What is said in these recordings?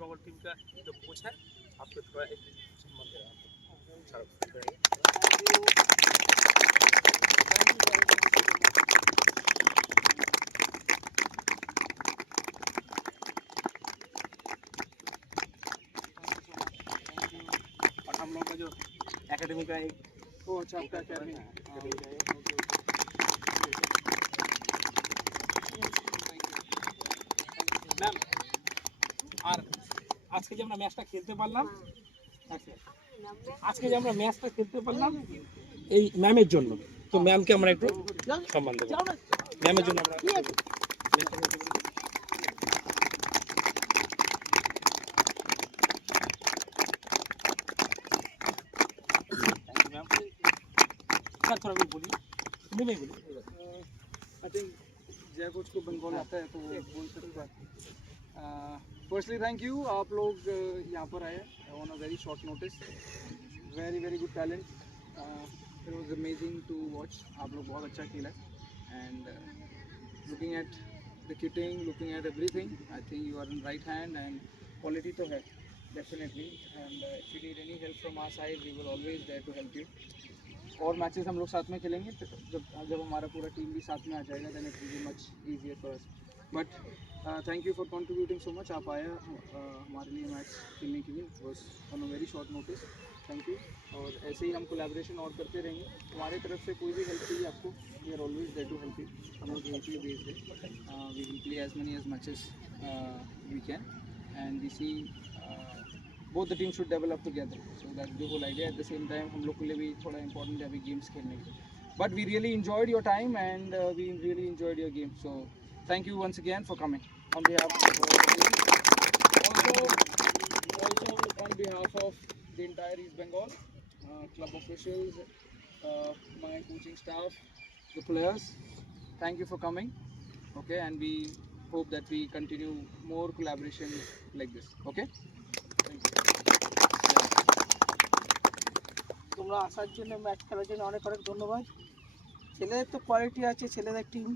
Bengal team का जो coach है, आपको थोड़ा एक सम्मान दे रहा हूँ। और हम लोग का जो एकेडमी का एक कोच आपका अकेडमी ম্যাম, আর আজকে যে আমরা ম্যাচটা খেলতে পারলাম, আজকে যে আমরা ম্যাচটা খেলতে পারলাম এই ম্যামের জন্য, তো ম্যামকে আমরা একটু সম্মান দেবো। ম্যামের জন্য আমরা थोड़ा भी बोलिए, मैं नहीं बोली। आई थिंक जय कोच को बंगाल आता है तो वो बोल सकते हैं। फर्स्टली थैंक यू, आप लोग यहाँ पर आए on a very short notice. Very good talent, it was amazing to watch. आप लोग बहुत अच्छा खेला and looking at the kitting, looking at everything, I think you are in right hand and quality तो है definitely. And if you need any help from our side we will always there to help you. और matches हम लोग साथ में खेलेंगे, जब हमारा पूरा टीम भी साथ में आ जाएगा, then it will be much easier for us. But thank you for contributing so much. आप आया हमारे लिए मैच खेलने के लिए, बस on a very short notice. Thank you, और ऐसे ही हम कोलैबोरेशन और करते रहेंगे। हमारे तरफ से कोई भी हेल्प चाहिए आपको, we are always there to help you. हम लोग हेल्प यू बेस्ड है, we will play as many as matches we can and we see both the teams should develop together, so that's the whole idea. At the same time हम लोग के लिए भी थोड़ा important है अभी games खेलने के लिए, but we really enjoyed your time and we really enjoyed your game, so thank you once again for coming on behalf of also on behalf of the entire East Bengal club officials, my coaching staff, the players, thank you for coming. Okay, and we hope that we continue more collaboration like this. Okay, তোমরা আসার জন্য, match খেলার জন্য অনেক ধন্যবাদ। ছেলেদের তো quality আছে, ছেলেদের টিম।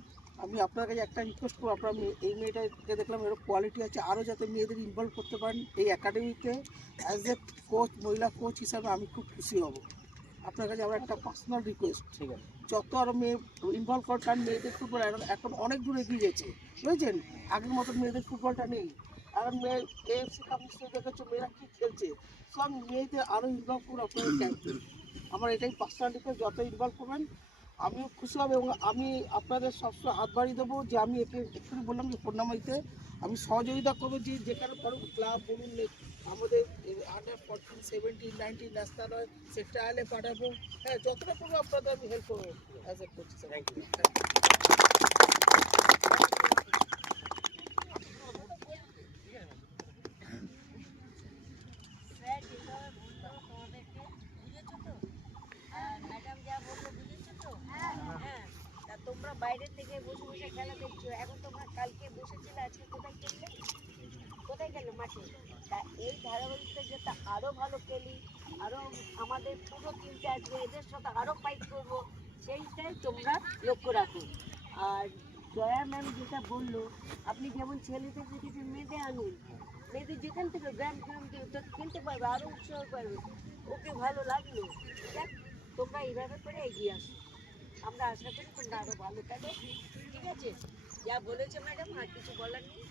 আমি আপনার কাছে একটা রিকোয়েস্ট করবো, আপনার এই মেয়েটাকে দেখলাম এর কোয়ালিটি আছে, আরও যাতে মেয়েদের ইনভলভ করতে পারেন এই একাডেমিতে। অ্যাজ এ কোচ, মহিলা কোচ হিসাবে আমি খুব খুশি হব। আপনার কাছে আমার একটা পার্সোনাল রিকোয়েস্ট, ঠিক আছে, যত আরও মেয়ে ইনভলভ করেন, কারণ মেয়েদের ফুটবল এখন অনেক দূর এগিয়ে গেছে, বুঝেছেন? আগের মতো মেয়েদের ফুটবলটা নেই। এখন মেয়ে এএফসি কাপ নিশ্চয়ই দেখেছো মেয়েরা কী খেলছে, সব মেয়েদের আরও ইনভলভ করুন আপনাদের ক্যাম্পে। আমার এটাই পার্সোনাল রিকোয়েস্ট, যত ইনভলভ করবেন আমিও খুশি হব, এবং আমি আপনাদের সবসময় হাত বাড়িয়ে দেবো যে আমি একটু বললাম যে টুর্নামেন্টে আমি সহযোগিতা করবো, যে যেখানে পারো ক্লাব বলুন, আমাদের আন্ডার 14, 17, 19 ন্যাশনাল হয় সে ট্রায়ালে পাঠাবো। হ্যাঁ, যতটা করবো আপনাদের আমি হেল্প করবো as a coach. Thank you. তোমরা বাইরে থেকে বসে বসে খেলা দেখছো, এখন তোমরা কালকে বসেছিলে, আজকে কোথায় খেললে? কোথায় খেলে? মাঠে। তা এই ধারাবাহিকতা যাতে আরও ভালো খেলি, আরও আমাদের পুরো টিমটা আসবে, এদের সাথে আরও ফাইট করবো, সেইটাই তোমরা লক্ষ্য রাখো। আর জয়া ম্যাম যেটা বললো, আপনি যেমন ছেলেদের থেকে মেয়েদের আনুন, মেয়েদের যেখান থেকে গ্রাম থেকে তো খেলতে পারবে, আরও উৎসাহ পারবে, ওকে ভালো লাগলো। দেখ, তোমরা এইভাবে করে এগিয়ে আসো, আমরা আশা করি তোমরা আরও ভালো থাকো। ঠিক আছে, যা বলেছে ম্যাডাম, আর কিছু বলার নেই।